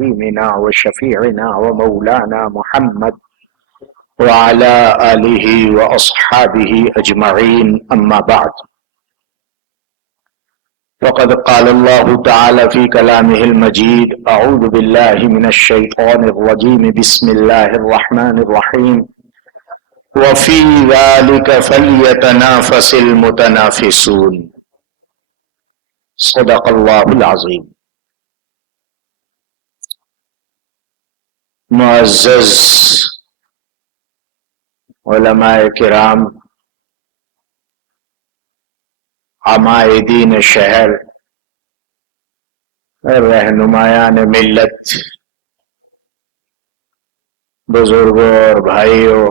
حبيبنا وشفيعنا ومولانا محمد وعلى آله وأصحابه أجمعين أما بعد وقد قال الله تعالى في كلامه المجيد أعوذ بالله من الشيطان الرجيم بسم الله الرحمن الرحيم وفي ذلك فليتنافس المتنافسون صدق الله العظيم. معزز علماء کرام، عمائدین شہر، رہنمایان ملت، بزرگوں اور بھائیوں،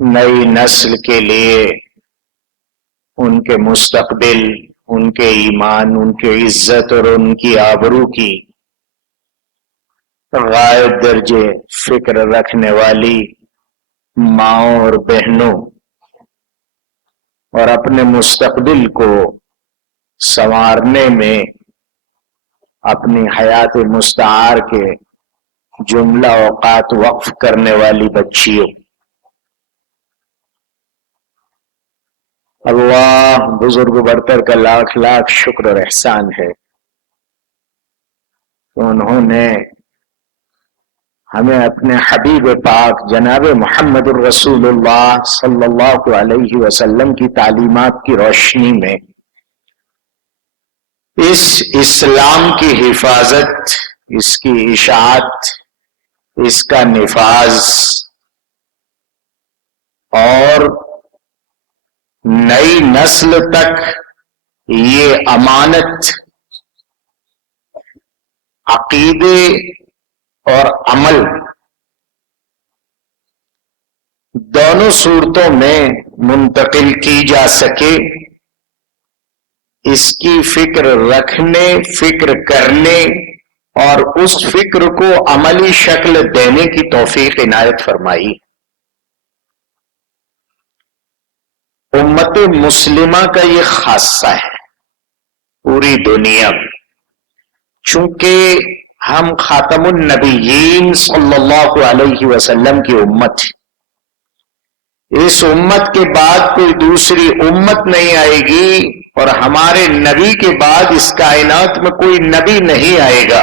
نئی نسل کے لیے ان کے مستقبل، ان کے ایمان، ان کی عزت اور ان کی آبرو کی غائب درجے فکر رکھنے والی ماؤں اور بہنوں، اور اپنے مستقبل کو سنوارنے میں اپنی حیات مستعار کے جملہ اوقات وقف کرنے والی بچیوں، اللہ بزرگ برتر کا لاکھ لاکھ شکر اور احسان ہے کہ انہوں نے ہمیں اپنے حبیب پاک جناب محمد الرسول اللہ صلی اللہ علیہ وسلم کی تعلیمات کی روشنی میں اس اسلام کی حفاظت، اس کی اشاعت، اس کا نفاذ اور نئی نسل تک یہ امانت عقیدے اور عمل دونوں صورتوں میں منتقل کی جا سکے، اس کی فکر رکھنے، فکر کرنے اور اس فکر کو عملی شکل دینے کی توفیق عنایت فرمائی۔ امت مسلمہ کا یہ خاصہ ہے پوری دنیا میں، چونکہ ہم خاتم النبیین صلی اللہ علیہ وسلم کی امت، اس امت کے بعد کوئی دوسری امت نہیں آئے گی اور ہمارے نبی کے بعد اس کائنات میں کوئی نبی نہیں آئے گا،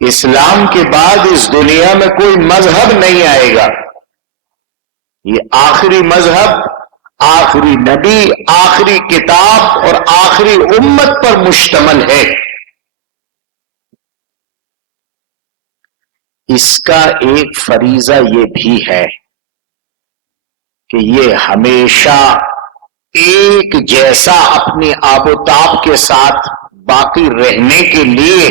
اسلام کے بعد اس دنیا میں کوئی مذہب نہیں آئے گا، یہ آخری مذہب، آخری نبی، آخری کتاب اور آخری امت پر مشتمل ہے۔ اس کا ایک فریضہ یہ بھی ہے کہ یہ ہمیشہ ایک جیسا اپنی آب و تاب کے ساتھ باقی رہنے کے لیے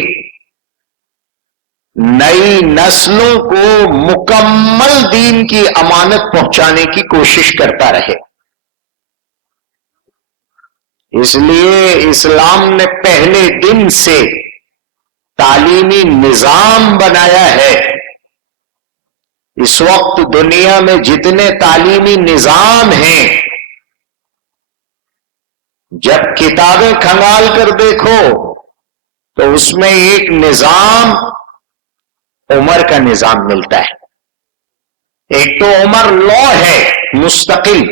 نئی نسلوں کو مکمل دین کی امانت پہنچانے کی کوشش کرتا رہے۔ اس لیے اسلام نے پہلے دن سے تعلیمی نظام بنایا ہے۔ اس وقت دنیا میں جتنے تعلیمی نظام ہیں، جب کتابیں کھنگال کر دیکھو تو اس میں ایک نظام عمر کا نظام ملتا ہے۔ ایک تو عمر لا ہے مستقل،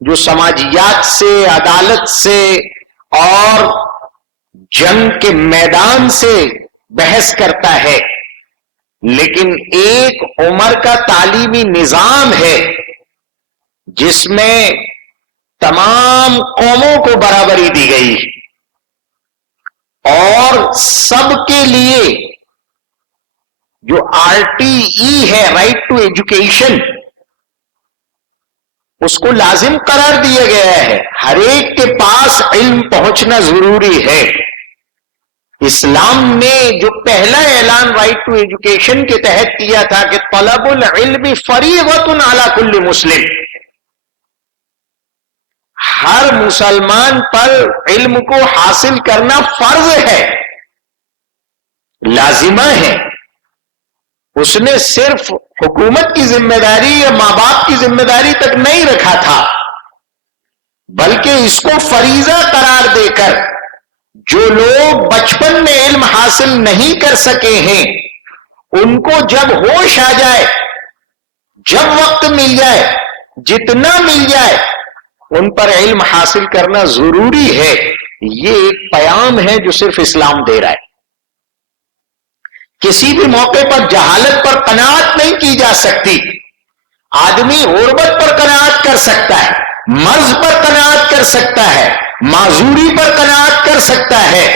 جو سماجیات سے، عدالت سے اور جنگ کے میدان سے بحث کرتا ہے، لیکن ایک عمر کا تعلیمی نظام ہے جس میں تمام قوموں کو برابری دی گئی اور سب کے لیے جو RTE ہے، رائٹ ٹو ایجوکیشن، اس کو لازم قرار دیا گیا ہے۔ ہر ایک کے پاس علم پہنچنا ضروری ہے۔ اسلام نے جو پہلا اعلان رائٹ ٹو ایجوکیشن کے تحت کیا تھا کہ طلب العلم فریضۃ علی کل مسلم، ہر مسلمان پر علم کو حاصل کرنا فرض ہے، لازمہ ہے۔ اس نے صرف حکومت کی ذمہ داری یا ماں باپ کی ذمہ داری تک نہیں رکھا تھا، بلکہ اس کو فریضہ قرار دے کر جو لوگ بچپن میں علم حاصل نہیں کر سکے ہیں ان کو جب ہوش آ جائے، جب وقت مل جائے، جتنا مل جائے، ان پر علم حاصل کرنا ضروری ہے۔ یہ ایک پیام ہے جو صرف اسلام دے رہا ہے۔ کسی بھی موقع پر جہالت پر قناعت نہیں کی جا سکتی۔ آدمی غربت پر قناعت کر سکتا ہے، مرض پر قناعت کر سکتا ہے، معذوری پر قناعت کر سکتا ہے،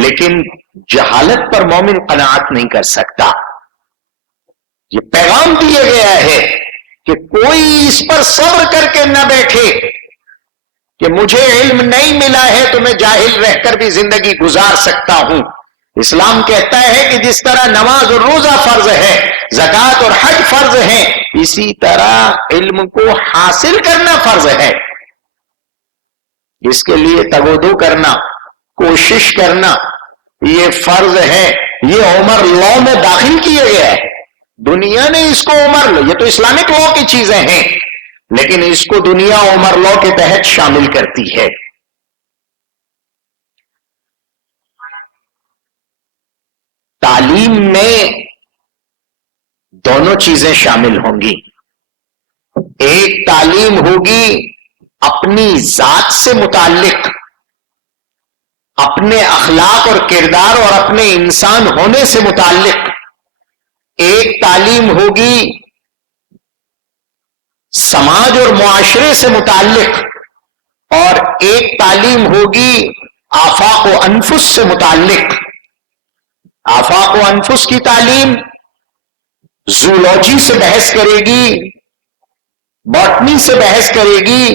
لیکن جہالت پر مومن قناعت نہیں کر سکتا۔ یہ پیغام دیا گیا ہے کہ کوئی اس پر صبر کر کے نہ بیٹھے کہ مجھے علم نہیں ملا ہے تو میں جاہل رہ کر بھی زندگی گزار سکتا ہوں۔ اسلام کہتا ہے کہ جس طرح نماز اور روزہ فرض ہے، زکوٰۃ اور حج فرض ہیں، اسی طرح علم کو حاصل کرنا فرض ہے۔ اس کے لیے تگودو کرنا، کوشش کرنا، یہ فرض ہے۔ یہ عمر لاء میں داخل کیا گیا ہے۔ دنیا نے اس کو عمر لاء، یہ تو اسلامک لاء کی چیزیں ہیں، لیکن اس کو دنیا عمر لاء کے تحت شامل کرتی ہے۔ تعلیم میں دونوں چیزیں شامل ہوں گی۔ ایک تعلیم ہوگی اپنی ذات سے متعلق، اپنے اخلاق اور کردار اور اپنے انسان ہونے سے متعلق۔ ایک تعلیم ہوگی سماج اور معاشرے سے متعلق، اور ایک تعلیم ہوگی آفاق و انفس سے متعلق۔ آفاق و انفس کی تعلیم زولوجی سے بحث کرے گی، باٹنی سے بحث کرے گی،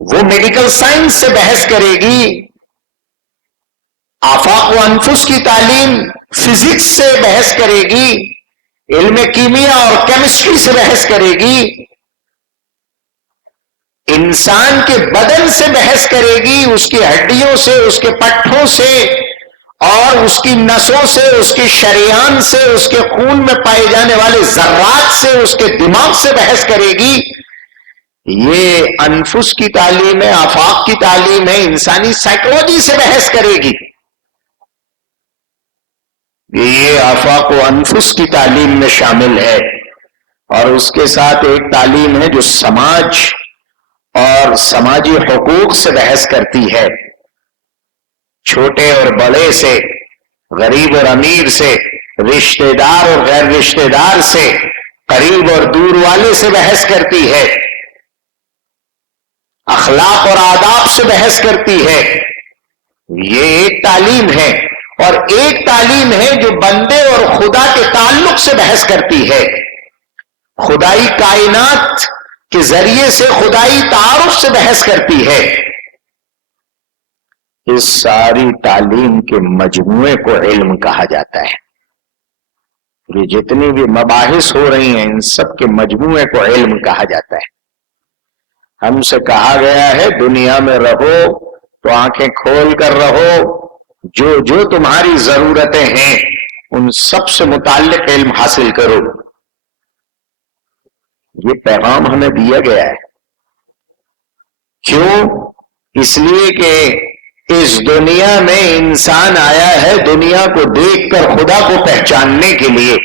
وہ میڈیکل سائنس سے بحث کرے گی۔ آفاق و انفس کی تعلیم فزکس سے بحث کرے گی، علم کیمیا اور کیمسٹری سے بحث کرے گی، انسان کے بدن سے بحث کرے گی، اس کی ہڈیوں سے، اس کے پٹھوں سے اور اس کی نسوں سے، اس کی شریان سے، اس کے خون میں پائے جانے والے ذرات سے، اس کے دماغ سے بحث کرے گی۔ یہ انفس کی تعلیم ہے، آفاق کی تعلیم ہے، انسانی سائیکولوجی سے بحث کرے گی۔ یہ آفاق و انفس کی تعلیم میں شامل ہے، اور اس کے ساتھ ایک تعلیم ہے جو سماج اور سماجی حقوق سے بحث کرتی ہے، چھوٹے اور بڑے سے، غریب اور امیر سے، رشتہ دار اور غیر رشتہ دار سے، قریب اور دور والے سے بحث کرتی ہے، اخلاق اور آداب سے بحث کرتی ہے۔ یہ ایک تعلیم ہے، اور ایک تعلیم ہے جو بندے اور خدا کے تعلق سے بحث کرتی ہے، خدائی کائنات کے ذریعے سے خدائی تعارف سے بحث کرتی ہے۔ اس ساری تعلیم کے مجموعے کو علم کہا جاتا ہے۔ یہ جتنی بھی مباحث ہو رہی ہیں ان سب کے مجموعے کو علم کہا جاتا ہے۔ ہم سے کہا گیا ہے دنیا میں رہو تو آنکھیں کھول کر رہو، جو جو تمہاری ضرورتیں ہیں ان سب سے متعلق علم حاصل کرو۔ یہ پیغام ہمیں دیا گیا ہے۔ کیوں؟ اس لیے کہ اس دنیا میں انسان آیا ہے دنیا کو دیکھ کر خدا کو پہچاننے کے لیے،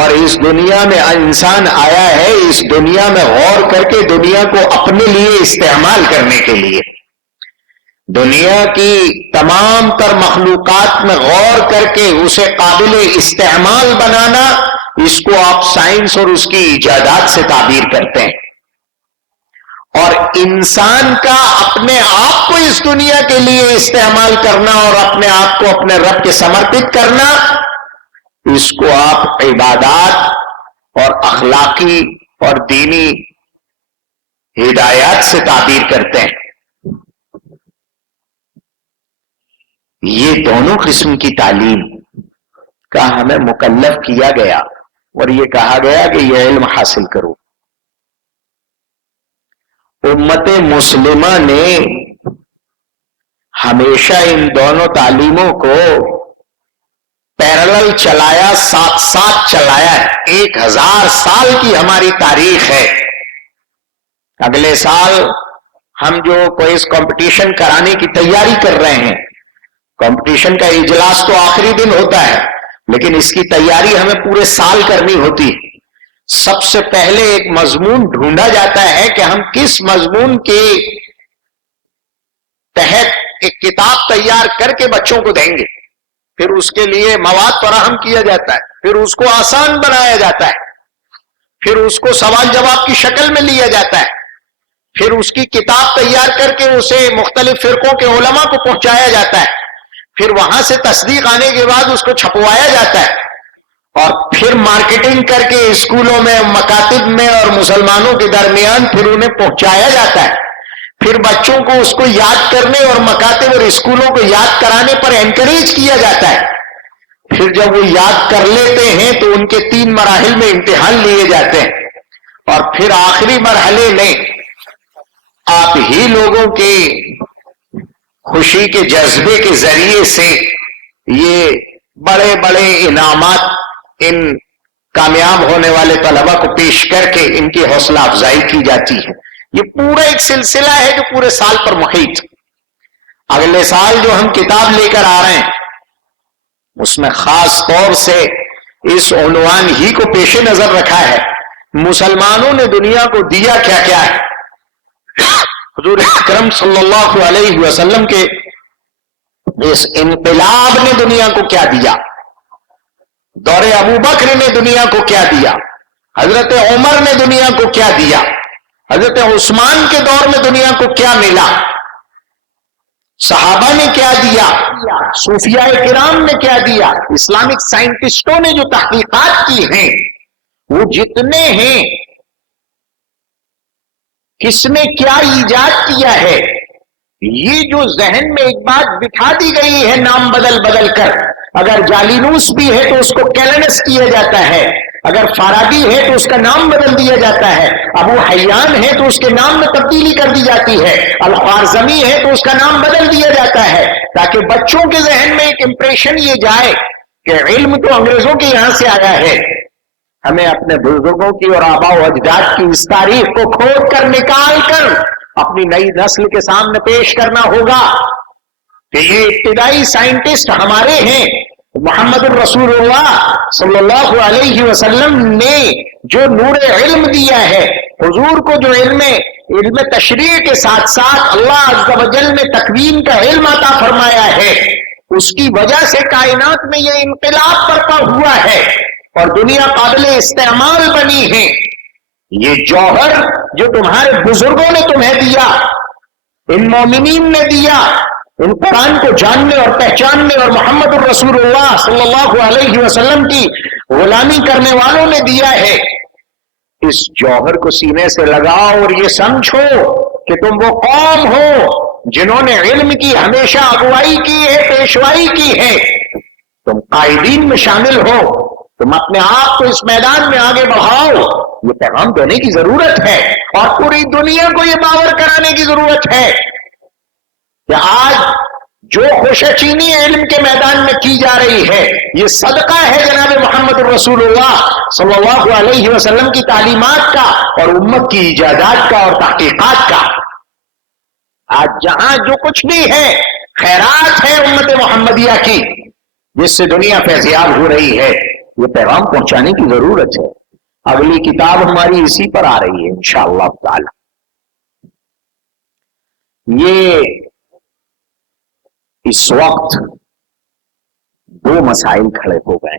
اور اس دنیا میں انسان آیا ہے اس دنیا میں غور کر کے دنیا کو اپنے لیے استعمال کرنے کے لیے۔ دنیا کی تمام تر مخلوقات میں غور کر کے اسے قابل استعمال بنانا، اس کو آپ سائنس اور اس کی ایجادات سے تعبیر کرتے ہیں۔ اور انسان کا اپنے آپ کو اس دنیا کے لیے استعمال کرنا اور اپنے آپ کو اپنے رب کے سمرپت کرنا، اس کو آپ عبادات اور اخلاقی اور دینی ہدایات سے تعبیر کرتے ہیں۔ یہ دونوں قسم کی تعلیم کا ہمیں مکلف کیا گیا، اور یہ کہا گیا کہ یہ علم حاصل کرو۔ امت مسلمہ نے ہمیشہ ان دونوں تعلیموں کو پیرلل چلایا، ساتھ ساتھ چلایا۔ 1000 سال کی ہماری تاریخ ہے۔ اگلے سال ہم جو کوئز کمپٹیشن کرانے کی تیاری کر رہے ہیں، کمپٹیشن کا اجلاس تو آخری دن ہوتا ہے، لیکن اس کی تیاری ہمیں پورے سال کرنی ہوتی ہے۔ سب سے پہلے ایک مضمون ڈھونڈا جاتا ہے کہ ہم کس مضمون کے تحت ایک کتاب تیار کر کے بچوں کو دیں گے، پھر اس کے لیے مواد فراہم کیا جاتا ہے، پھر اس کو آسان بنایا جاتا ہے، پھر اس کو سوال جواب کی شکل میں لیا جاتا ہے، پھر اس کی کتاب تیار کر کے اسے مختلف فرقوں کے علماء کو پہنچایا جاتا ہے، پھر وہاں سے تصدیق آنے کے بعد اس کو چھپوایا جاتا ہے، اور پھر مارکیٹنگ کر کے اسکولوں میں، مکاتب میں اور مسلمانوں کے درمیان پھر انہیں پہنچایا جاتا ہے، پھر بچوں کو اس کو یاد کرنے اور مکاتب اور اسکولوں کو یاد کرانے پر انکریج کیا جاتا ہے۔ پھر جب وہ یاد کر لیتے ہیں تو ان کے 3 مراحل میں امتحان لیے جاتے ہیں، اور پھر آخری مرحلے میں آپ ہی لوگوں کے خوشی کے جذبے کے ذریعے سے یہ بڑے بڑے انعامات ان کامیاب ہونے والے طلبہ کو پیش کر کے ان کی حوصلہ افزائی کی جاتی ہے۔ یہ پورا ایک سلسلہ ہے جو پورے سال پر محیط۔ اگلے سال جو ہم کتاب لے کر آ رہے ہیں اس میں خاص طور سے اس عنوان ہی کو پیش نظر رکھا ہے، مسلمانوں نے دنیا کو دیا کیا کیا ہے۔ حضور اکرم صلی اللہ علیہ وسلم کے اس انقلاب نے دنیا کو کیا دیا، دور ابو بکر نے دنیا کو کیا دیا، حضرت عمر نے دنیا کو کیا دیا، حضرت عثمان کے دور میں دنیا کو کیا ملا، صحابہ نے کیا دیا، صوفیاء کرام نے کیا دیا، اسلامک سائنٹسٹوں نے جو تحقیقات کی ہیں وہ جتنے ہیں، کس نے کیا ایجاد کیا ہے، یہ جو ذہن میں ایک بات بٹھا دی گئی ہے نام بدل بدل کر، اگر جالینوس بھی ہے تو اس کو کیلنس کیا جاتا ہے، اگر فارابی ہے تو اس کا نام بدل دیا جاتا ہے، ابو حیان ہے تو اس کے نام میں تبدیلی کر دی جاتی ہے، الخوارزمی ہے تو اس کا نام بدل دیا جاتا ہے، تاکہ بچوں کے ذہن میں ایک امپریشن یہ جائے کہ علم تو انگریزوں کے یہاں سے آیا ہے۔ ہمیں اپنے بزرگوں کی اور آباء و اجداد کی اس تاریخ کو کھود کر نکال کر اپنی نئی نسل کے سامنے پیش کرنا ہوگا کہ یہ ابتدائی سائنٹسٹ ہمارے ہیں۔ محمد الرسول اللہ صلی اللہ علیہ وسلم نے جو نور علم دیا ہے، حضور کو جو علم تشریع کے ساتھ ساتھ اللہ عز و جل نے تکوین کا علم عطا فرمایا ہے، اس کی وجہ سے کائنات میں یہ انقلاب برپا ہوا ہے اور دنیا قابل استعمال بنی ہے۔ یہ جوہر جو تمہارے بزرگوں نے تمہیں دیا، ان مومنین نے دیا، ان قرآن کو جاننے اور پہچاننے اور محمد الرسول اللہ صلی اللہ علیہ وسلم کی غلامی کرنے والوں نے دیا ہے، اس جوہر کو سینے سے لگاؤ اور یہ سمجھو کہ تم وہ قوم ہو جنہوں نے علم کی ہمیشہ اگوائی کی ہے، پیشوائی کی ہے، تم قائدین میں شامل ہو، تم اپنے آپ کو اس میدان میں آگے بڑھاؤ۔ یہ پیغام دینے کی ضرورت ہے اور پوری دنیا کو یہ باور کرانے کی ضرورت ہے کہ آج جو خوشچینی علم کے میدان میں کی جا رہی ہے یہ صدقہ ہے جناب محمد الرسول اللہ صلی اللہ علیہ وسلم کی تعلیمات کا اور امت کی ایجادات کا اور تحقیقات کا۔ آج جہاں جو کچھ بھی ہے خیرات ہے امت محمدیہ کی، جس سے دنیا فیضیاب ہو رہی ہے، یہ پیغام پہنچانے کی ضرورت ہے۔ اگلی کتاب ہماری اسی پر آ رہی ہے انشاءاللہ تعالی۔ یہ اس وقت 2 مسائل کھڑے ہو گئے۔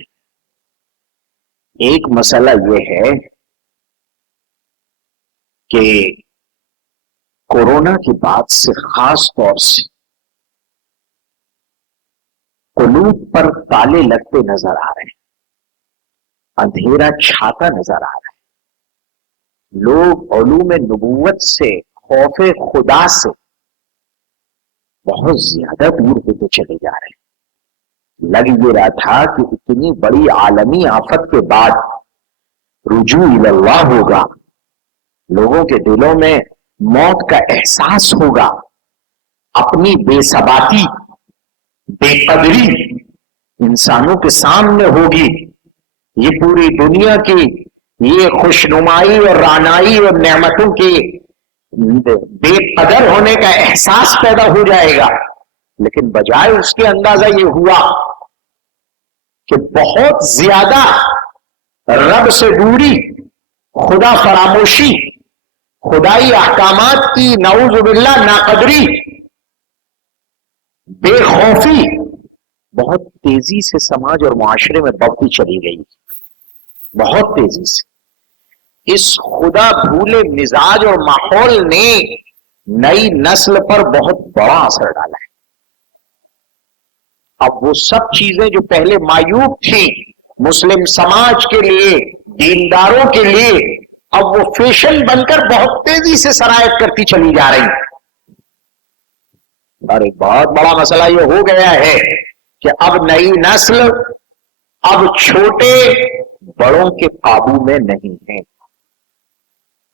ایک مسئلہ یہ ہے کہ کورونا کے بعد سے خاص طور سے قلوب پر تالے لگتے نظر آ رہے ہیں، اندھیرا چھاتا نظر آ رہا ہے، لوگ علوم نبوت سے، خوف خدا سے بہت زیادہ دور ہوتے چلے جا رہے ہیں۔ لگ یہ رہا تھا کہ اتنی بڑی عالمی آفت کے بعد رجوع اللہ ہوگا، لوگوں کے دلوں میں موت کا احساس ہوگا، اپنی بے ثباتی، بے قدری انسانوں کے سامنے ہوگی، یہ پوری دنیا کی یہ خوشنمائی اور رعنائی اور نعمتوں کی بے قدر ہونے کا احساس پیدا ہو جائے گا. لیکن بجائے اس کے اندازہ یہ ہوا کہ بہت زیادہ رب سے دوری، خدا فراموشی، خدائی احکامات کی نعوذ باللہ ناقدری، بے خوفی بہت تیزی سے سماج اور معاشرے میں بڑھتی چلی گئی، بہت تیزی سے. اس خدا بھولے مزاج اور ماحول نے نئی نسل پر بہت بڑا اثر ڈالا ہے. اب وہ سب چیزیں جو پہلے معیوب تھیں مسلم سماج کے لیے، دینداروں کے لیے، اب وہ فیشن بن کر بہت تیزی سے سرایت کرتی چلی جا رہی. اور ایک بہت بڑا مسئلہ یہ ہو گیا ہے کہ اب نئی نسل اب چھوٹے بڑوں کے قابو میں نہیں ہے،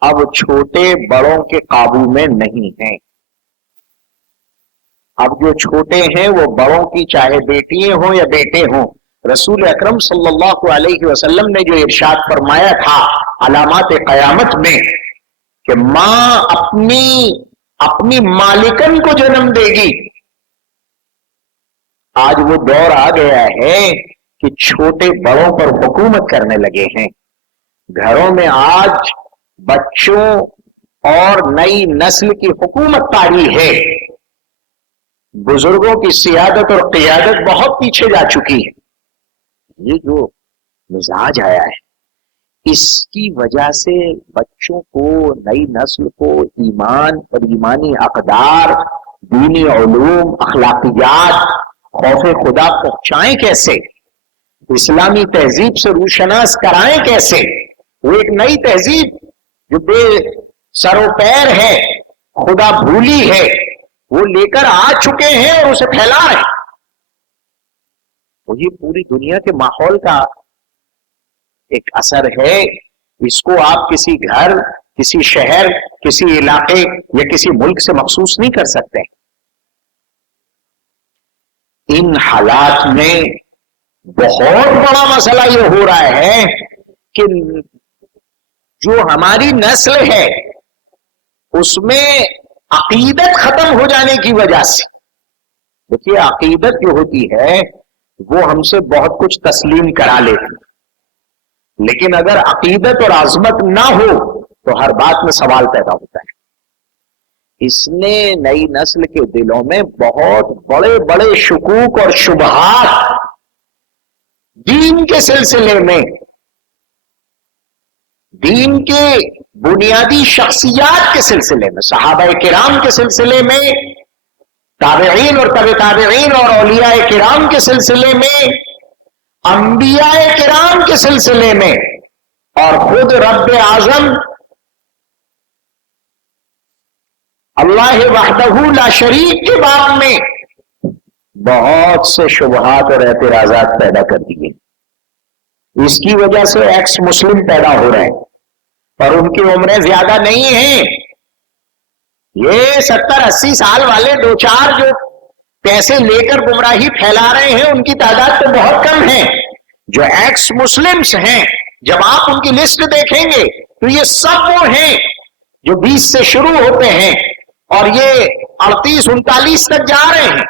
اب چھوٹے بڑوں کے قابو میں نہیں ہیں. اب جو چھوٹے ہیں وہ بڑوں کی چاہے بیٹیاں ہوں یا بیٹے ہوں. رسول اکرم صلی اللہ علیہ وسلم نے جو ارشاد فرمایا تھا علامات قیامت میں کہ ماں اپنی مالکن کو جنم دے گی، آج وہ دور آ گیا ہے کہ چھوٹے بڑوں پر حکومت کرنے لگے ہیں. گھروں میں آج بچوں اور نئی نسل کی حکومت طاری ہے. بزرگوں کی سیادت اور قیادت بہت پیچھے جا چکی ہے. یہ جو مزاج آیا ہے اس کی وجہ سے بچوں کو، نئی نسل کو ایمان اور ایمانی اقدار، دینی علوم، اخلاقیات، خوف خدا پہنچائیں کیسے، اسلامی تہذیب سے روشناس کرائیں کیسے. وہ ایک نئی تہذیب جو بے سر و پیر ہے، خدا بھولی ہے، وہ لے کر آ چکے ہیں اور اسے پھیلا رہے ہیں. تو یہ پوری دنیا کے ماحول کا ایک اثر ہے. اس کو آپ کسی گھر، کسی شہر، کسی علاقے یا کسی ملک سے مخصوص نہیں کر سکتے. ان حالات میں بہت بڑا مسئلہ یہ ہو رہا ہے کہ جو ہماری نسل ہے اس میں عقیدت ختم ہو جانے کی وجہ سے، دیکھیے عقیدت جو ہوتی ہے وہ ہم سے بہت کچھ تسلیم کرا لیتی، لیکن اگر عقیدت اور عظمت نہ ہو تو ہر بات میں سوال پیدا ہوتا ہے. اس نے نئی نسل کے دلوں میں بہت بڑے بڑے شکوک اور شبہات دین کے سلسلے میں، دین کے بنیادی شخصیات کے سلسلے میں، صحابہ کرام کے سلسلے میں، تابعین اور تبع تابعین اور اولیاء کرام کے سلسلے میں، انبیاء کرام کے سلسلے میں، اور خود رب اعظم اللہ وحدہ لا شریک کے باب میں بہت سے شبہات اور اعتراضات پیدا کر دیے. اس کی وجہ سے ایکس مسلم پیدا ہو رہے ہیں اور ان کی عمریں زیادہ نہیں ہیں. یہ 70-80 سال والے دو چار جو پیسے لے کر گمراہی پھیلا رہے ہیں ان کی تعداد تو بہت کم ہے. جو ایکس مسلمز ہیں جب آپ ان کی لسٹ دیکھیں گے تو یہ سب وہ ہیں جو 20 سے شروع ہوتے ہیں اور یہ 38-39 تک جا رہے ہیں،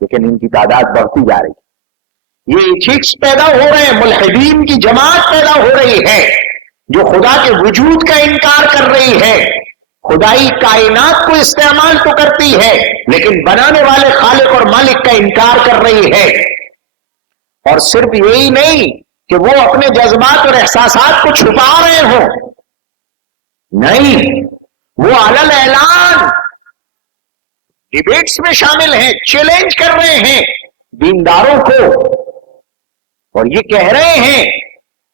لیکن ان کی تعداد بڑھتی جا رہی ہے. یہ ایتھکس پیدا ہو رہے ہیں، ملحدین کی جماعت پیدا ہو رہی ہے جو خدا کے وجود کا انکار کر رہی ہے. خدائی کائنات کو استعمال تو کرتی ہے لیکن بنانے والے خالق اور مالک کا انکار کر رہی ہے. اور صرف یہی نہیں کہ وہ اپنے جذبات اور احساسات کو چھپا رہے ہوں، نہیں، وہ علل اعلان ڈیبیٹس میں شامل ہیں، چیلنج کر رہے ہیں دینداروں کو اور یہ کہہ رہے ہیں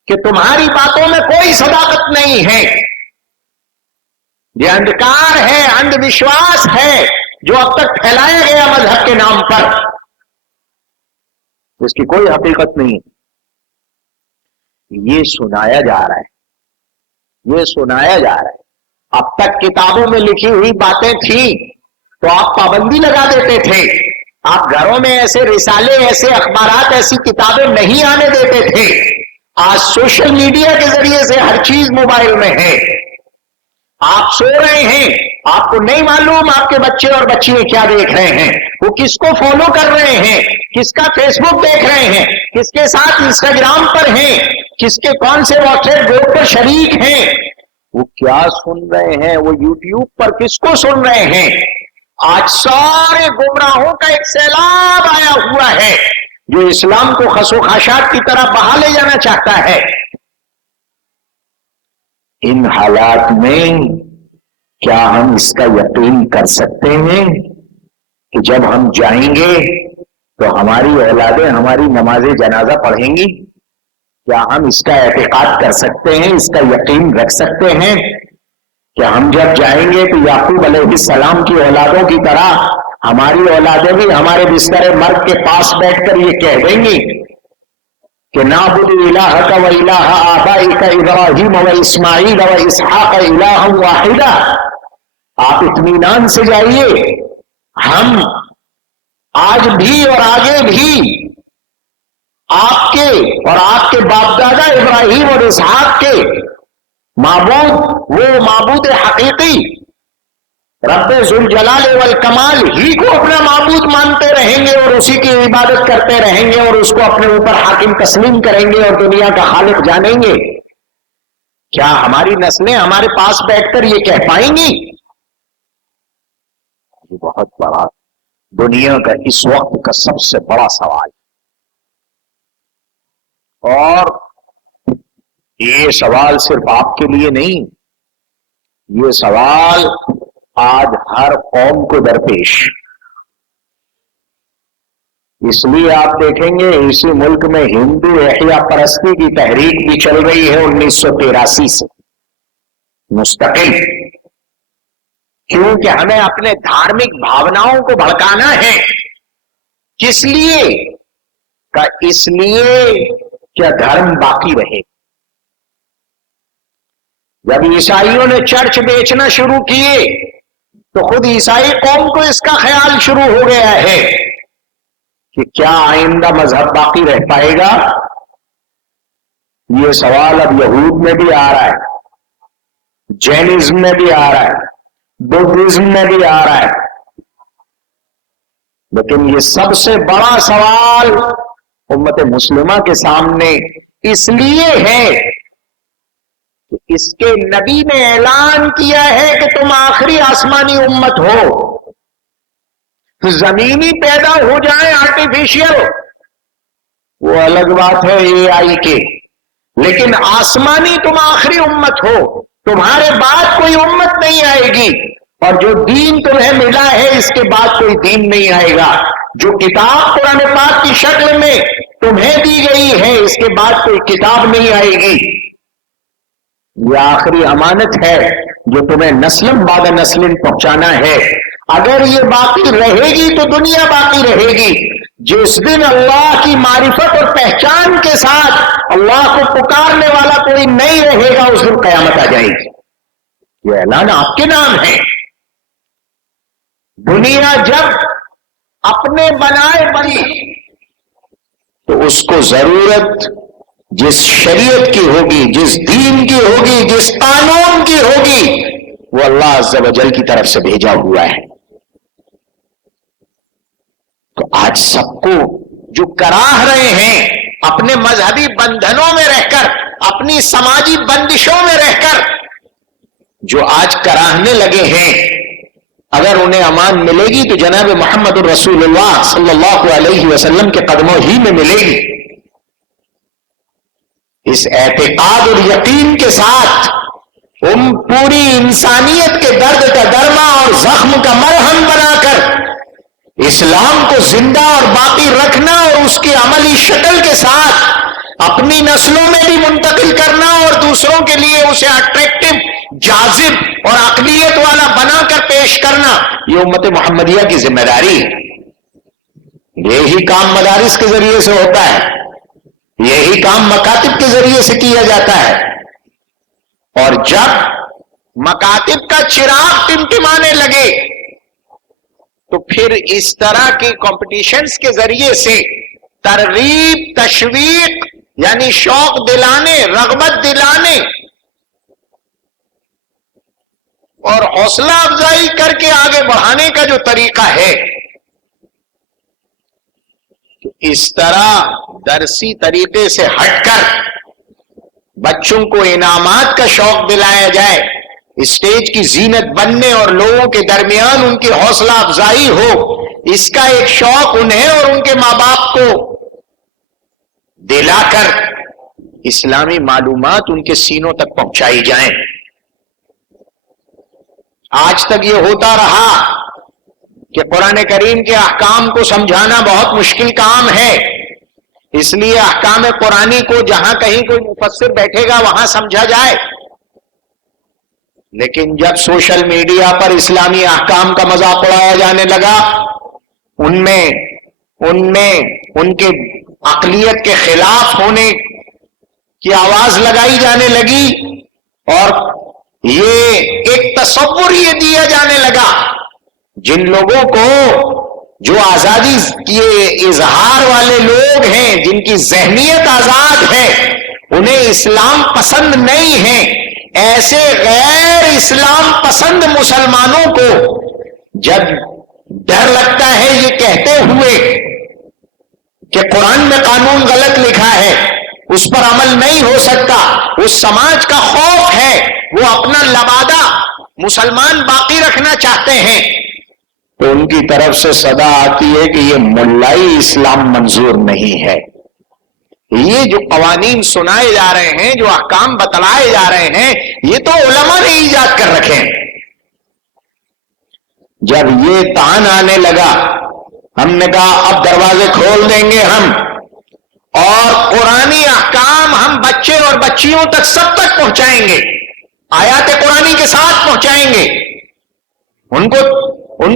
کہ تمہاری باتوں میں کوئی صداقت نہیں ہے، یہ اندھکار ہے، اندھ وشواس ہے جو اب تک پھیلایا گیا مذہب کے نام پر، اس کی کوئی حقیقت نہیں. یہ سنایا جا رہا ہے، یہ سنایا جا رہا ہے. اب تک کتابوں میں لکھی ہوئی باتیں تھیں تو آپ پابندی لگا دیتے تھے، آپ گھروں میں ایسے رسالے، ایسے اخبارات، ایسی کتابیں نہیں آنے دیتے تھے. آج سوشل میڈیا کے ذریعے سے ہر چیز موبائل میں ہے. آپ سو رہے ہیں، آپ کو نہیں معلوم آپ کے بچے اور بچیاں کیا دیکھ رہے ہیں، وہ کس کو فالو کر رہے ہیں، کس کا فیس بک دیکھ رہے ہیں، کس کے ساتھ انسٹاگرام پر ہیں، کس کے کون سے واٹس ایپ گروپ پر شریک ہیں، وہ کیا سن رہے ہیں، وہ یوٹیوب پر کس کو سن رہے ہیں۔ آج سارے گمراہوں کا ایک سیلاب آیا ہوا ہے جو اسلام کو خس و خاشاک کی طرح بہا لے جانا چاہتا ہے۔ ان حالات میں کیا ہم اس کا یقین کر سکتے ہیں کہ جب ہم جائیں گے تو ہماری اولادیں ہماری نماز جنازہ پڑھیں گی؟ کیا ہم اس کا اعتقاد کر سکتے ہیں، اس کا یقین رکھ سکتے ہیں کہ ہم جب جائیں گے تو یعقوب علیہ السلام کی اولادوں کی طرح ہماری اولادیں بھی ہمارے بستر مرگ کے پاس بیٹھ کر یہ کہہ دیں گی کہ نعبد الہک و الہ آبائک ابراہیم و اسماعیل و اسحاق الہ واحدہ؟ آپ اطمینان سے جائیے، ہم آج بھی اور آگے بھی آپ کے اور آپ کے باپ دادا ابراہیم اور اسحاق کے معبود، وہ معبود حقیقی رب ذوالجلال والکمال ہی کو اپنا معبود مانتے رہیں گے اور اسی کی عبادت کرتے رہیں گے اور اس کو اپنے اوپر حاکم تسلیم کریں گے اور دنیا کا خالق جانیں گے؟ کیا ہماری نسلیں ہمارے پاس بیٹھ کر یہ کہہ پائیں گی؟ یہ بہت بڑا دنیا کا اس وقت کا سب سے بڑا سوال، اور یہ سوال صرف آپ کے لیے نہیں، یہ سوال آج ہر قوم کو درپیش۔ اس لیے آپ دیکھیں گے اسی ملک میں ہندو احیا پرستی کی تحریک بھی چل رہی ہے 1983 سے مستقل، کیونکہ ہمیں اپنے دھارمک بھاوناؤں کو بھڑکانا ہے۔ کس لیے؟ اس لیے کہ دھرم باقی رہے۔ جب عیسائیوں نے چرچ بیچنا شروع کیے تو خود عیسائی قوم کو اس کا خیال شروع ہو گیا ہے کہ کیا آئندہ مذہب باقی رہ پائے گا؟ یہ سوال اب یہود میں بھی آ رہا ہے، جینزم میں بھی آ رہا ہے، بدھزم میں بھی آ رہا ہے، لیکن یہ سب سے بڑا سوال امت مسلمہ کے سامنے اس لیے ہے کہ اس کے نبی نے اعلان کیا ہے کہ تم آخری آسمانی امت ہو۔ زمینی پیدا ہو جائے آرٹیفیشل وہ الگ بات ہے اے آئی کے، لیکن آسمانی تم آخری امت ہو، تمہارے بعد کوئی امت نہیں آئے گی، اور جو دین تمہیں ملا ہے اس کے بعد کوئی دین نہیں آئے گا۔ جو کتاب قرآن پاک کی شکل میں تمہیں دی گئی ہے اس کے بعد کوئی کتاب نہیں آئے گی۔ یہ آخری امانت ہے جو تمہیں نسل بعد نسل پہنچانا ہے۔ اگر یہ باقی رہے گی تو دنیا باقی رہے گی۔ جس دن اللہ کی معرفت اور پہچان کے ساتھ اللہ کو پکارنے والا کوئی نہیں رہے گا اس دن قیامت آ جائے گی۔ یہ اعلان آپ کے نام ہے۔ دنیا جب اپنے بنائے بنی تو اس کو ضرورت جس شریعت کی ہوگی، جس دین کی ہوگی، جس قانون کی ہوگی وہ اللہ عز و جل کی طرف سے بھیجا ہوا ہے۔ تو آج سب کو جو کراہ رہے ہیں اپنے مذہبی بندھنوں میں رہ کر، اپنی سماجی بندشوں میں رہ کر جو آج کراہنے لگے ہیں، اگر انہیں امان ملے گی تو جناب محمد الرسول اللہ صلی اللہ علیہ وسلم کے قدموں ہی میں ملے گی۔ اس اعتقاد اور یقین کے ساتھ پوری انسانیت کے درد کا درما اور زخم کا مرہم بنا کر اسلام کو زندہ اور باقی رکھنا اور اس کی عملی شکل کے ساتھ اپنی نسلوں میں بھی منتقل کرنا اور دوسروں کے لیے اسے اٹریکٹو، جاذب اور عقلیت والا بنا کر پیش کرنا، یہ امت محمدیہ کی ذمہ داری ہے۔ یہی کام مدارس کے ذریعے سے ہوتا ہے، یہی کام مکاتب کے ذریعے سے کیا جاتا ہے، اور جب مکاتب کا چراغ ٹمٹمانے لگے تو پھر اس طرح کی کمپٹیشنز کے ذریعے سے ترغیب، تشویق یعنی شوق دلانے، رغبت دلانے اور حوصلہ افزائی کر کے آگے بڑھانے کا جو طریقہ ہے، اس طرح درسی طریقے سے ہٹ کر بچوں کو انعامات کا شوق دلایا جائے، اسٹیج کی زینت بننے اور لوگوں کے درمیان ان کی حوصلہ افزائی ہو، اس کا ایک شوق انہیں اور ان کے ماں باپ کو دلا کر اسلامی معلومات ان کے سینوں تک پہنچائی جائیں۔ آج تک یہ ہوتا رہا کہ قرآن کریم کے احکام کو سمجھانا بہت مشکل کام ہے، اس لیے احکام قرآنی کو جہاں کہیں کوئی مفسر بیٹھے گا وہاں سمجھا جائے، لیکن جب سوشل میڈیا پر اسلامی احکام کا مذاق اڑایا جانے لگا، ان میں ان کے عقلیت کے خلاف ہونے کی آواز لگائی جانے لگی، اور یہ ایک تصور یہ دیا جانے لگا جن لوگوں کو، جو آزادی کے اظہار والے لوگ ہیں، جن کی ذہنیت آزاد ہے، انہیں اسلام پسند نہیں ہے، ایسے غیر اسلام پسند مسلمانوں کو جب ڈر لگتا ہے یہ کہتے ہوئے کہ قرآن میں قانون غلط لکھا ہے، اس پر عمل نہیں ہو سکتا، اس سماج کا خوف ہے، وہ اپنا لبادہ مسلمان باقی رکھنا چاہتے ہیں، تو ان کی طرف سے صدا آتی ہے کہ یہ ملائی اسلام منظور نہیں ہے۔ یہ جو قوانین سنائے جا رہے ہیں، جو احکام بتلائے جا رہے ہیں، یہ تو علماء نے ایجاد کر رکھے ہیں۔ جب یہ طعن آنے لگا، ہم نے کہا اب دروازے کھول دیں گے ہم، اور قرآنی احکام ہم بچے اور بچیوں تک سب تک پہنچائیں گے، آیات قرآنی کے ساتھ پہنچائیں گے، ان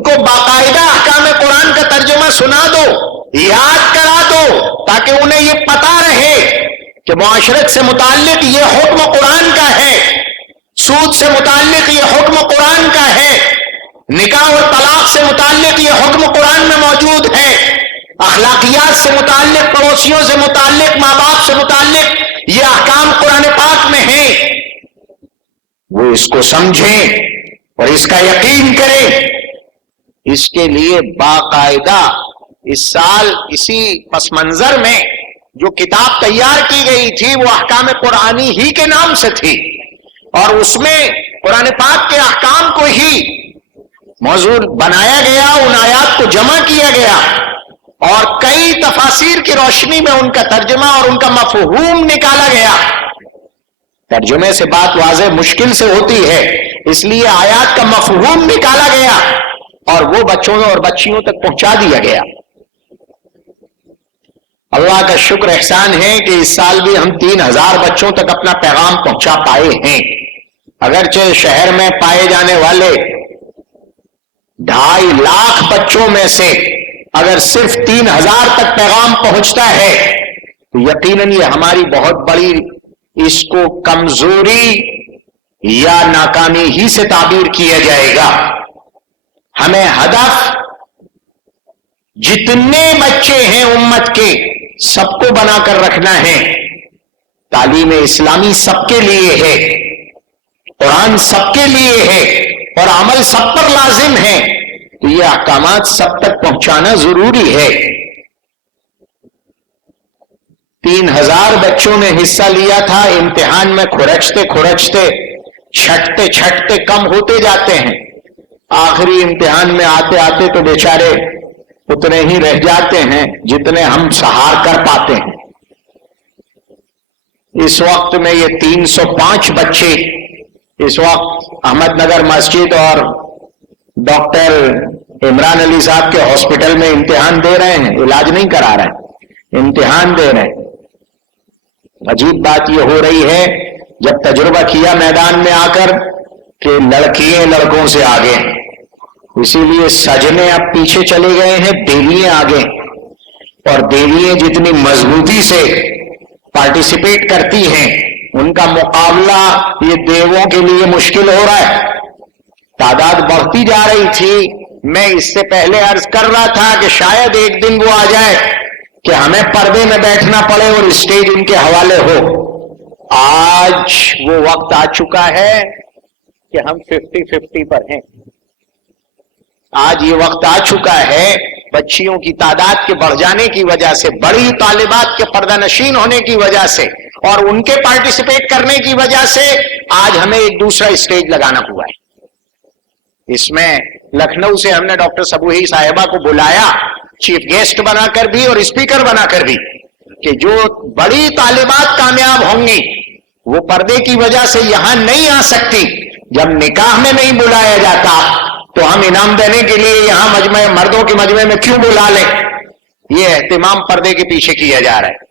کو باقاعدہ احکام قرآن کا ترجمہ سنا دو، یاد کرا دو، تاکہ انہیں یہ پتا رہے کہ معاشرت سے متعلق یہ حکم قرآن کا ہے، سود سے متعلق یہ حکم قرآن کا ہے، نکاح اور طلاق سے متعلق یہ حکم قرآن میں موجود ہے، اخلاقیات سے متعلق، پڑوسیوں سے متعلق، ماں باپ سے متعلق یہ احکام قرآن پاک میں ہیں۔ وہ اس کو سمجھیں اور اس کا یقین کریں۔ اس کے لیے باقاعدہ اس سال اسی پس منظر میں جو کتاب تیار کی گئی تھی وہ احکام قرآنی ہی کے نام سے تھی، اور اس میں قرآن پاک کے احکام کو ہی موضوع بنایا گیا، ان آیات کو جمع کیا گیا، اور کئی تفاسیر کی روشنی میں ان کا ترجمہ اور ان کا مفہوم نکالا گیا۔ ترجمے سے بات واضح مشکل سے ہوتی ہے، اس لیے آیات کا مفہوم نکالا گیا اور وہ بچوں اور بچیوں تک پہنچا دیا گیا۔ اللہ کا شکر احسان ہے کہ اس سال بھی ہم 3000 بچوں تک اپنا پیغام پہنچا پائے ہیں، اگرچہ شہر میں پائے جانے والے 2.5 لاکھ بچوں میں سے اگر صرف 3000 تک پیغام پہنچتا ہے تو یقیناً یہ ہماری بہت بڑی اس کو کمزوری یا ناکامی ہی سے تعبیر کیا جائے گا۔ ہمیں ہدف جتنے بچے ہیں امت کے سب کو بنا کر رکھنا ہے۔ تعلیم اسلامی سب کے لیے ہے، قرآن سب کے لیے ہے، اور عمل سب پر لازم ہے، تو یہ احکامات سب تک پہنچانا ضروری ہے۔ 3000 بچوں نے حصہ لیا تھا، امتحان میں کھرچتے چھٹتے کم ہوتے جاتے ہیں، آخری امتحان میں آتے آتے تو بیچارے اتنے ہی رہ جاتے ہیں جتنے ہم سہار کر پاتے ہیں۔ اس وقت میں یہ 305 بچے اس وقت احمد نگر مسجد اور ڈاکٹر عمران علی صاحب کے ہاسپٹل میں امتحان دے رہے ہیں، علاج نہیں کرا رہے ہیں، امتحان دے رہے ہیں۔ عجیب بات یہ ہو رہی ہے جب تجربہ کیا میدان میں آ کر کہ لڑکیاں لڑکوں سے آگے ہیں، اسی لیے سجنے اب پیچھے چلے گئے ہیں، دیویاں آگے، اور دیویاں جتنی مضبوطی سے پارٹیسپیٹ کرتی ہیں ان کا مقابلہ یہ دیووں کے لیے مشکل ہو رہا ہے۔ تعداد بڑھتی جا رہی تھی، میں اس سے پہلے عرض کر رہا تھا کہ شاید ایک دن وہ آ جائے کہ ہمیں پردے میں بیٹھنا پڑے اور اسٹیج ان کے حوالے ہو۔ آج وہ وقت آ چکا ہے کہ ہم 50-50 پر ہیں. آج یہ وقت آ چکا ہے بچیوں کی تعداد کے بڑھ جانے کی وجہ سے، بڑی طالبات کے پردہ نشین ہونے کی وجہ سے اور ان کے پارٹیسپیٹ کرنے کی وجہ سے آج ہمیں ایک دوسرا اسٹیج لگانا ہوا ہے. اس میں لکھنؤ سے ہم نے ڈاکٹر سبوہی صاحبہ کو بلایا چیف گیسٹ بنا کر بھی اور اسپیکر بنا کر بھی، کہ جو بڑی طالبات کامیاب ہوں گی وہ پردے کی وجہ سے یہاں نہیں آ سکتی. جب نکاح میں نہیں بلایا جاتا تو ہم انعام دینے کے لیے یہاں مجمع مردوں کے مجمع میں کیوں بلا لیں؟ یہ اہتمام پردے کے پیچھے کیا جا رہا ہے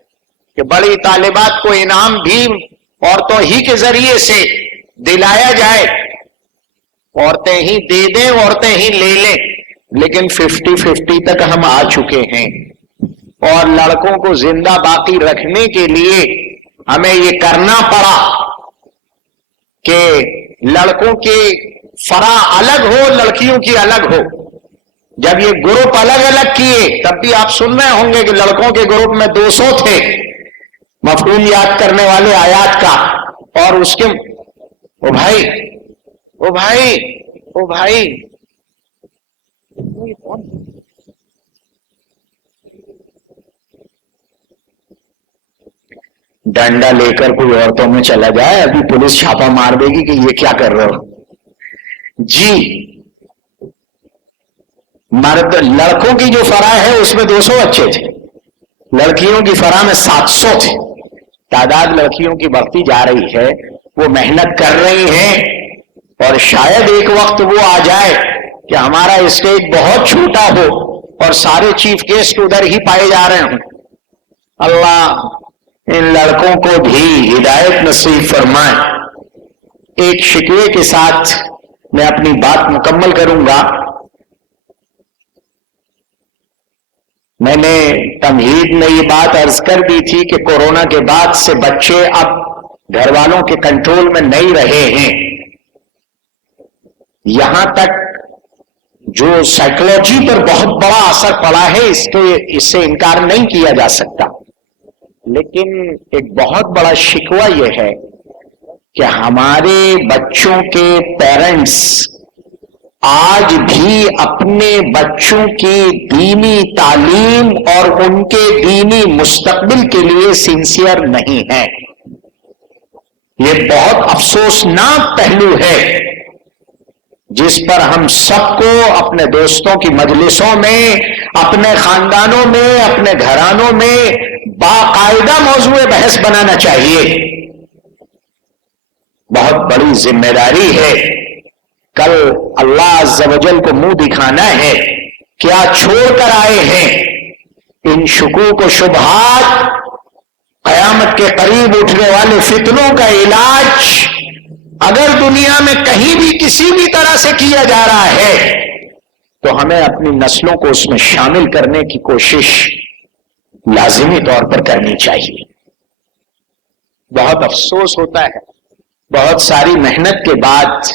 کہ بڑی طالبات کو انعام بھی عورتوں ہی کے ذریعے سے دلایا جائے. عورتیں ہی دے دیں، عورتیں ہی لے لیں، لیکن 50-50 تک ہم آ چکے ہیں. اور لڑکوں کو زندہ باقی رکھنے کے لیے ہمیں یہ کرنا پڑا کہ لڑکوں کے فرا الگ ہو، لڑکیوں کی الگ ہو. جب یہ گروپ الگ الگ کیے تب بھی آپ سن رہے ہوں گے کہ لڑکوں کے گروپ میں 200 تھے مفہوم یاد کرنے والے آیات کا، اور اس کے او بھائی او بھائی او بھائی ڈنڈا لے کر کوئی عورتوں میں چلا جائے، ابھی پولیس چھاپا مار دے گی کہ یہ کیا کر رہے ہو. جی مرد لڑکوں کی جو فرا ہے اس میں 200 بچے تھے، لڑکیوں کی فرا میں 700 تھے. تعداد لڑکیوں کی بڑھتی جا رہی ہے، وہ محنت کر رہی ہیں، اور شاید ایک وقت وہ آ جائے کہ ہمارا اسٹیج بہت چھوٹا ہو اور سارے چیف گیسٹ ادھر ہی پائے جا رہے ہوں. اللہ ان لڑکوں کو بھی ہدایت نصیب فرمائے. ایک شکوے کے ساتھ میں اپنی بات مکمل کروں گا. میں نے تمہید میں یہ بات عرض کر دی تھی کہ کورونا کے بعد سے بچے اب گھر والوں کے کنٹرول میں نہیں رہے ہیں. یہاں تک جو سائیکولوجی پر بہت بڑا اثر پڑا ہے اس سے انکار نہیں کیا جا سکتا، لیکن ایک بہت بڑا شکوہ یہ ہے کہ ہمارے بچوں کے پیرنٹس آج بھی اپنے بچوں کی دینی تعلیم اور ان کے دینی مستقبل کے لیے سنسیئر نہیں ہیں. یہ بہت افسوسناک پہلو ہے جس پر ہم سب کو اپنے دوستوں کی مجلسوں میں، اپنے خاندانوں میں، اپنے گھرانوں میں باقاعدہ موضوع بحث بنانا چاہیے. بہت بڑی ذمہ داری ہے. کل اللہ عز و جل کو منہ دکھانا ہے. کیا چھوڑ کر آئے ہیں؟ ان شکوک و شبہات، قیامت کے قریب اٹھنے والے فتنوں کا علاج اگر دنیا میں کہیں بھی کسی بھی طرح سے کیا جا رہا ہے تو ہمیں اپنی نسلوں کو اس میں شامل کرنے کی کوشش لازمی طور پر کرنی چاہیے. بہت افسوس ہوتا ہے بہت ساری محنت کے بعد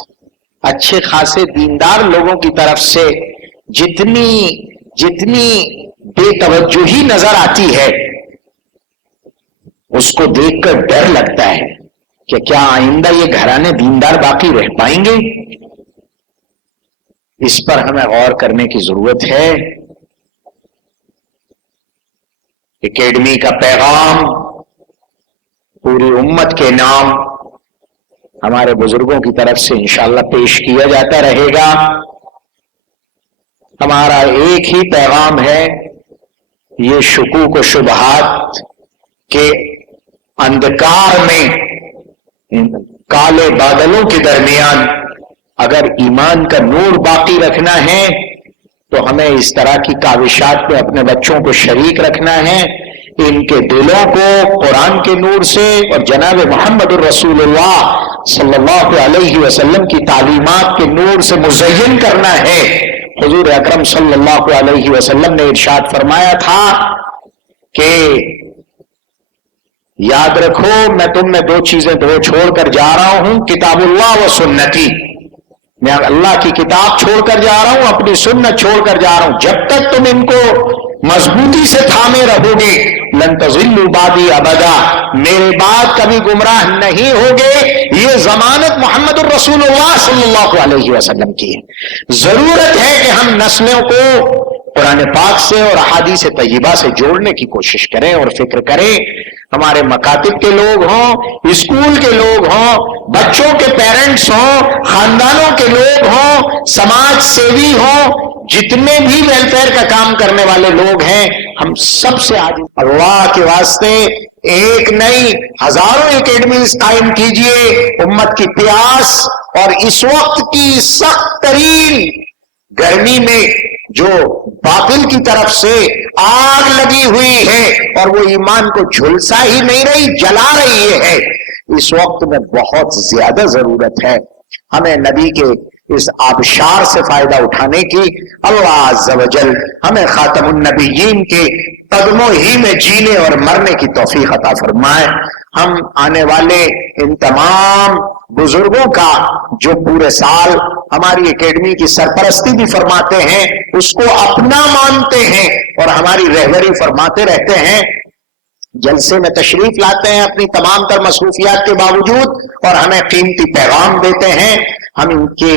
اچھے خاصے دیندار لوگوں کی طرف سے جتنی بے توجہی نظر آتی ہے اس کو دیکھ کر ڈر لگتا ہے کہ کیا آئندہ یہ گھرانے دیندار باقی رہ پائیں گے. اس پر ہمیں غور کرنے کی ضرورت ہے. اکیڈمی کا پیغام پوری امت کے نام ہمارے بزرگوں کی طرف سے انشاءاللہ پیش کیا جاتا رہے گا. ہمارا ایک ہی پیغام ہے، یہ شکوک و شبہات کے اندھکار میں، کالے بادلوں کے درمیان اگر ایمان کا نور باقی رکھنا ہے تو ہمیں اس طرح کی کاوشات میں اپنے بچوں کو شریک رکھنا ہے. ان کے دلوں کو قرآن کے نور سے اور جناب محمد الرسول اللہ صلی اللہ علیہ وسلم کی تعلیمات کے نور سے مزین کرنا ہے. حضور اکرم صلی اللہ علیہ وسلم نے ارشاد فرمایا تھا کہ یاد رکھو میں تم میں دو چیزیں چھوڑ کر جا رہا ہوں، کتاب اللہ و سنتی. میں اللہ کی کتاب چھوڑ کر جا رہا ہوں، اپنی سنت چھوڑ کر جا رہا ہوں. جب تک تم ان کو مضبوطی سے تھامے رہو گے لن تضلوا بعدی ابدا، میرے بعد کبھی گمراہ نہیں ہوگے، یہ ضمانت محمد الرسول اللہ صلی اللہ علیہ وسلم کی ہے۔ ضرورت ہے کہ ہم نسلوں کو قرآن پاک سے اور احادیث طیبہ سے جوڑنے کی کوشش کریں اور فکر کریں۔ ہمارے مکاتب کے لوگ ہوں، اسکول کے لوگ ہوں، بچوں کے پیرنٹس ہوں، خاندانوں کے لوگ ہوں، سماج سیوی ہوں، جتنے بھی ویلفیئر کا کام کرنے والے لوگ ہیں، ہم سب سے آج اللہ کے واسطے ایک نہیں ہزاروں اکیڈمیز قائم کیجئے۔ امت کی پیاس اور اس وقت کی سخت ترین گرمی میں جو باطل کی طرف سے آگ لگی ہوئی ہے اور وہ ایمان کو جھلسا ہی نہیں رہی، جلا رہی ہے، اس وقت میں بہت زیادہ ضرورت ہے ہمیں نبی کے اس آبشار سے فائدہ اٹھانے کی۔ اللہ عز و جل ہمیں خاتم النبیین کے قدموں ہی میں جینے اور مرنے کی توفیق عطا فرمائے۔ ہم آنے والے ان تمام بزرگوں کا جو پورے سال ہماری اکیڈمی کی سرپرستی بھی فرماتے ہیں، اس کو اپنا مانتے ہیں اور ہماری رہبری فرماتے رہتے ہیں، جلسے میں تشریف لاتے ہیں اپنی تمام تر مصروفیات کے باوجود اور ہمیں قیمتی پیغام دیتے ہیں، ہم ان کے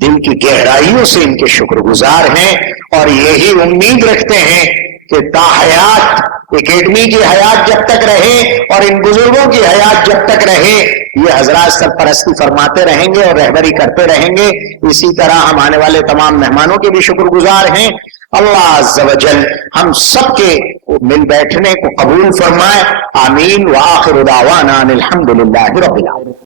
دل کی گہرائیوں سے ان کے شکر گزار ہیں اور یہی امید رکھتے ہیں کہ تا حیات اکیڈمی کی حیات جب تک رہے اور ان بزرگوں کی حیات جب تک رہے، یہ حضرات سرپرستی فرماتے رہیں گے اور رہبری کرتے رہیں گے۔ اسی طرح ہم آنے والے تمام مہمانوں کے بھی شکر گزار ہیں۔ اللہ عز و جل ہم سب کے مل بیٹھنے کو قبول فرمائے، آمین۔ وآخر دعوانا الحمدللہ رب العالمین۔